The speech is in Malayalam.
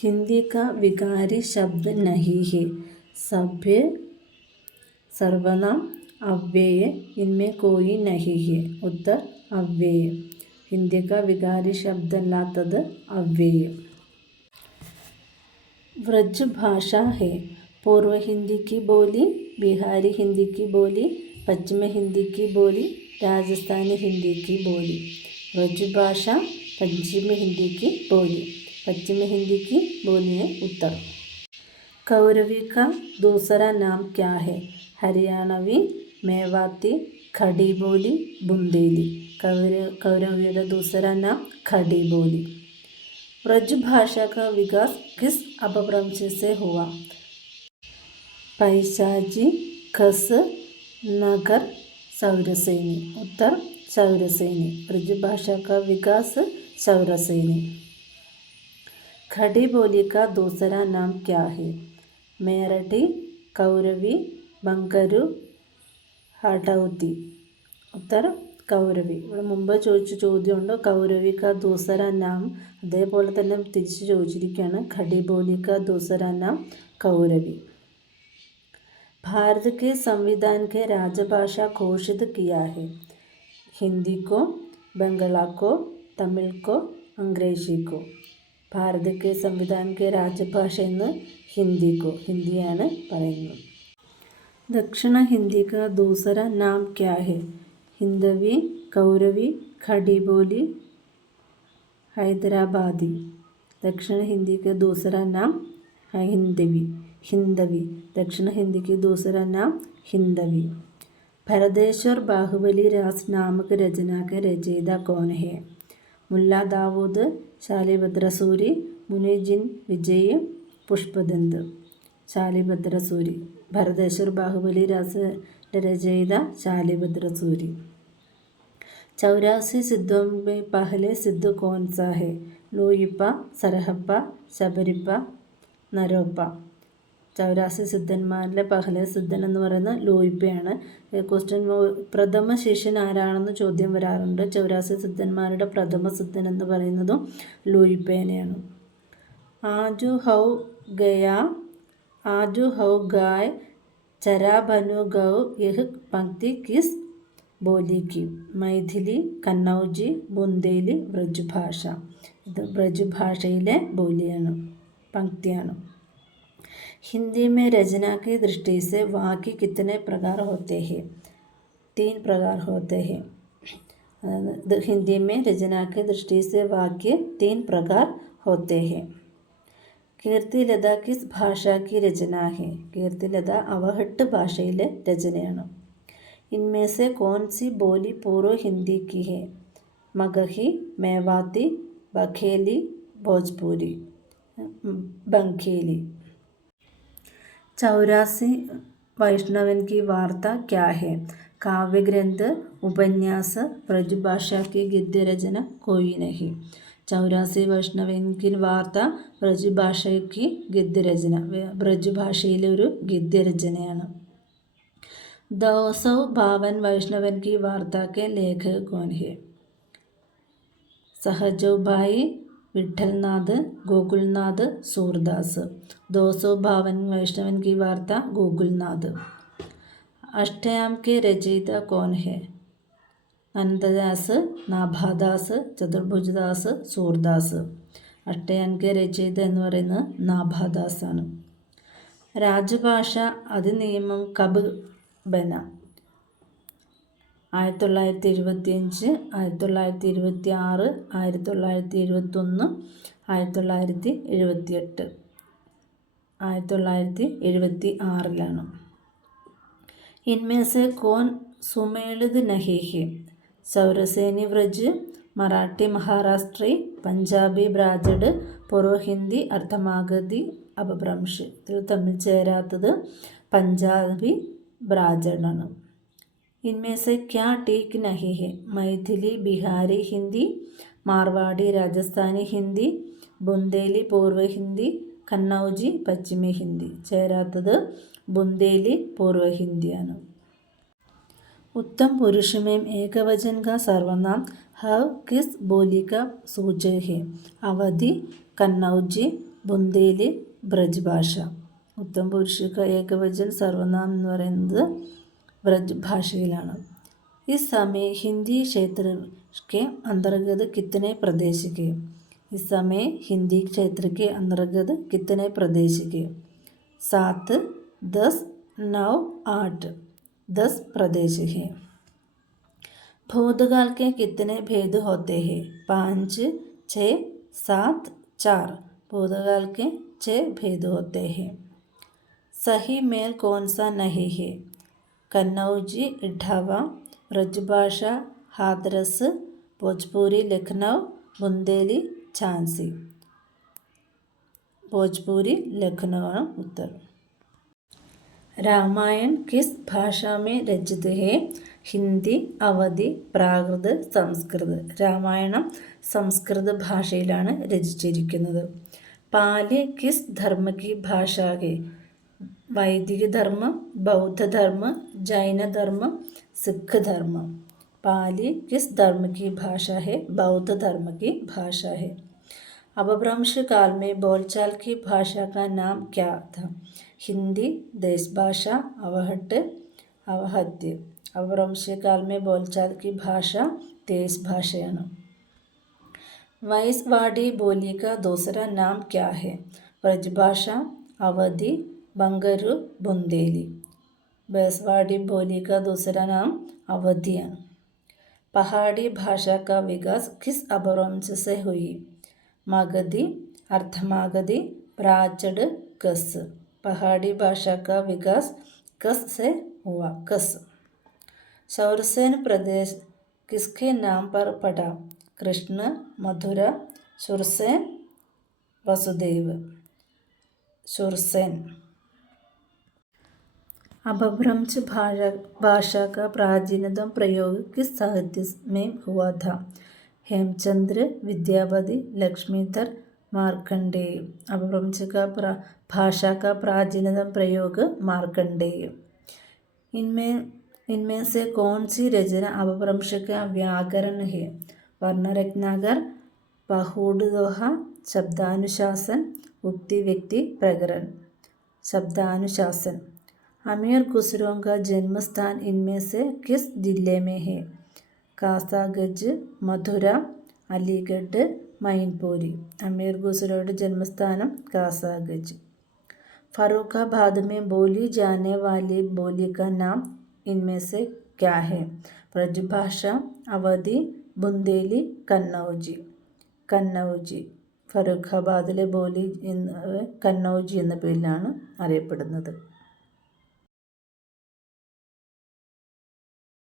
हिंदी का विकारी शब्द नहीं है। सभ्य सर्वनाम अव्यय, इनमें कोई नहीं है। उत्तर अव्यय। हिंदी का विकारी शब्द अല്ലാത്തത് अव्यय। व्रज भाषा है। पूर्व हिंदी की बोली, बिहारी हिंदी की बोली, पश्चिम हिंदी की बोली, राजस्थानी हिंदी की बोली। व्रज भाषा पश्चिम हिंदी की बोली। पश्चिम हिंदी की बोली है उत्तर। कौरवी का दूसरा नाम क्या है? हरियाणवी, मेवाती, खड़ी बोली, बुंदेली। कौरवियों दूसरा नाम खड़ी बोली। व्रज भाषा का विकास किस अपभ्रंश से हुआ? पैशाची, खस, नगर, सौरसेनी। उत्तर सौरसेनी। ब्रज भाषा का विकास सौरसेनी। खड़ी बोली का दूसरा नाम क्या है? मेरठी, कौरवी, बंकरू, हठौती। उत्तर കൗരവി. ഇവിടെ മുമ്പ് ചോദിച്ച ചോദ്യമുണ്ട് കൗരവി കാ ദൂസര നാം, അതേപോലെ തന്നെ തിരിച്ച് ചോദിച്ചിരിക്കുകയാണ്. ഖടി ബോലി കാ ദൂസര നാം കൗരവി. भारत के संविधान के राजभाषा घोषित किया है? हिंदी को, बंगला को, तमिल को, अंग्रेजी को. भारत के संविधान के राजभाष എന്ന് ഹിന്ദിയാണ് പറയുന്നത്. दक्षिण हिंदी का दूसरा नाम क्या है? हिंदवी, कौरवी, खड़ी बोली, हैदराबादी. दक्षिण हिंदी का दूसरा नाम हिंदवी. दक्षिण हिंदी की दूसरा नाम हिंदवी. भरतेश्वर बाहुबली रास नामक रचना के रचयिता कौन है? मुल्ला दाऊद, शालिभद्र सूरी, मुनीजिन विजय, पुष्पदंत. शालिभद्र सूरी. भरतेश्वर बाहुबली रास रचयिता शालिभद्र सूरी. 84 सिद्धों में पहले सिद्ध कौन सा है? लूइप्प, सरहप्प, ശബരിപ്പ, നരോപ്പ. 84 സിദ്ധന്മാരിലെ പഹലെ സിദ്ധൻ എന്ന് പറയുന്നത് ലൂയിപ്പയാണ്. ക്വസ്റ്റ്യൻ പ്രഥമ ശിഷ്യൻ ആരാണെന്ന് ചോദ്യം വരാറുണ്ട്. 84 സിദ്ധന്മാരുടെ പ്രഥമ സിദ്ധൻ എന്ന് പറയുന്നതും ലൂയിപ്പേനെയാണ്. ആജു ഹൗ ഗായ് ചരാ ബനു ഗൗ യഹ് പങ്ക്തി കിസ് बोली की? मैथिली, कन्नौजी, बुंदेली, ब्रजभाष. ഇത് ബ്രജഭാഷയിലെ ബോലിയാണ്, पंक्तियाണ്. हिंदी में रचना की दृष्टि से वाक्य कितने प्रकार होते हैं? 3 प्रकार होते हैं. हिंदी में रचना की दृष्टि से वाक्य 3 प्रकार होते हैं. കീർത്തിലത किस भाषा की रचना है? കീർത്തിലത അവഹട്ട് ഭാഷയിലെ രചനയാണ്. इनमें से कौन सी बोली पूर्व हिंदी की है? मगही, मेवाती, बघेली, भोजपुरी. बंखेली. 84 वैष्णवन की वार्ता क्या है? काव्य ग्रंथ, उपन्यास, ब्रजभाषा की गद्य रचना कोई नहीं. 84 वैष्ണവൻ की वार्ता ब्रजभाഷ की गद्य रचന, ബ്രജഭാഷയിലെ ഒരു ഗദ്യരചനയാണ്. 252 वैष्णवन की वार्ता के लेखक कौन है? सहजोबाई, विठलनाथ, गोकुलनाथ, सूरदास. 252 वैष्णवन की वार्ता गोकुलनाथ. अष्टयाम के रचयिता कौन है? अनंतदास, नाभादास, चतुर्भुजदास, सूरदास. अष्टयाम के रचयिത എന്ന് പറയുന്നത് നാഭാദാസ് ആണ്. രാജഭാഷ അധിനിയമം കബ് ബന? 1975, 1926, 1971, 1978. 1976. इनमें से कौन सुमेलित नहीं है? सौरसेनी व्रज, മറാഠി മഹാരാഷ്ട്രി, പഞ്ചാബി ബ്രാജഡ്, പൂർവ്വ ഹിന്ദി അർത്ഥമാഗതി അപഭ്രംശ്. ഇതിൽ തമ്മിൽ ചേരാത്തത് പഞ്ചാബി ബ്രാജഡാണ്. इनमें से क्या ठीक नहीं है? मैथिली बिहारी हिंदी, मारवाड़ी राजस्थानी हिंदी, बुंदेली पूर्व हिंदी, कन्नौजी पश्चिमी हिंदी. ചേരാത്തത് बुंदेली पूर्व हिंदीയാണ്. उत्तम पुरुष में एकवचन का सर्वनाम हव किस बोली का सूचक है? अवधी, कन्नौजी, ബുന്ദേലി ബ്രജ് ഭാഷ. ഉത്തം പുരുഷ का ഏകവചൻ സർവനാം എന്ന് പറയുന്നത് ब्रज ഭാഷയിലാണ്. इस समय हिंदी क्षेत्र के अंतर्गत कितने प्रदेश के? इस समय हिंदी क्षेत्र के अंतर्गत कितने प्रदेश के? 7, 10, 9, 8. 10 प्रदेश हैं. भूतकाल के कितने भेद होते हैं? 5, 6, 7, 4. भूतकाल के 6 भेद होते हैं. सही मेल कौन सा नहीं है? कन्नौजी इटावा, ब्रजभाषा हाथरस, भोजपुरी लखनऊ, बुंदेली झांसी. भोजपुरी लखनऊ ആണ് ഉത്തരം. रामायण किस भाषा में रचित है? हिंदी, अवधी, प्राकृत, സംസ്കൃത്. രാമായണം സംസ്കൃത ഭാഷയിലാണ് രചിച്ചിരിക്കുന്നത്. പാലി കിസ് ധർമ്മ की भाषा है? वैदिक धर्म, बौद्ध धर्म, जैन धर्म, सिख धर्म. पाली किस धर्म की भाषा है? बौद्ध धर्म की भाषा है. अपभ्रंश काल में बोलचाल की भाषा का नाम क्या था? हिंदी, देश भाषा, अवहट, अवहद्य. अपभ्रंश काल में बोलचाल की भाषा देश भाषाയാണ്. वैसवाड़ी बोली का दूसरा नाम क्या है? ब्रजभाषा, अवधी, बंगरू, बुंदेली. बैसवाड़ी बोली का दूसरा नाम अवधी है. पहाड़ी भाषा का विकास किस अपभ्रंश से हुई? मगधी, अर्धमागधी, प्राचड़, कस. पहाड़ी भाषा का विकास कस से हुआ. कस. शौरसेन प्रदेश किसके नाम पर पड़ा? कृष्ण, मथुरा, शूरसेन, वसुदेव. शूरसेन. अपभ्रंश भाषा का प्राचीनतम प्रयोग किस साहित्य में हुआ था? हेमचंद्र, विद्यापति, लक्ष्मीधर, मार्कंडेय. अपभ्रंश का भाषा का प्राचीनतम प्रयोग मार्कंडेय. इनमें से कौन सी रचना अपभ्रंश का व्याकरण है? वर्णरत्नाकर, पहुड़-दोहा, शब्दानुशासन, उक्ति व्यक्ति प्रकरण. शब्दानुशासन. अमीर खुसरो का जन्म स्थान इनमें से किस जिले में है? कासागंज, मथुरा, अलीगढ़, मैनपुरी. अमीर खुसरोയുടെ ജന്മസ്ഥാനം कासागंज. फर्रुखाबाद में बोली जाने वाली बोली का नाम इनमें से क्या है? ब्रजभाषा, अवधी, बुंदेली, कन्नौजी. कन्नौजी. ഫറൂഖാബാദിലെ ബോലി കന്നൗജി എന്ന പേരിലാണ് അറിയപ്പെടുന്നത്.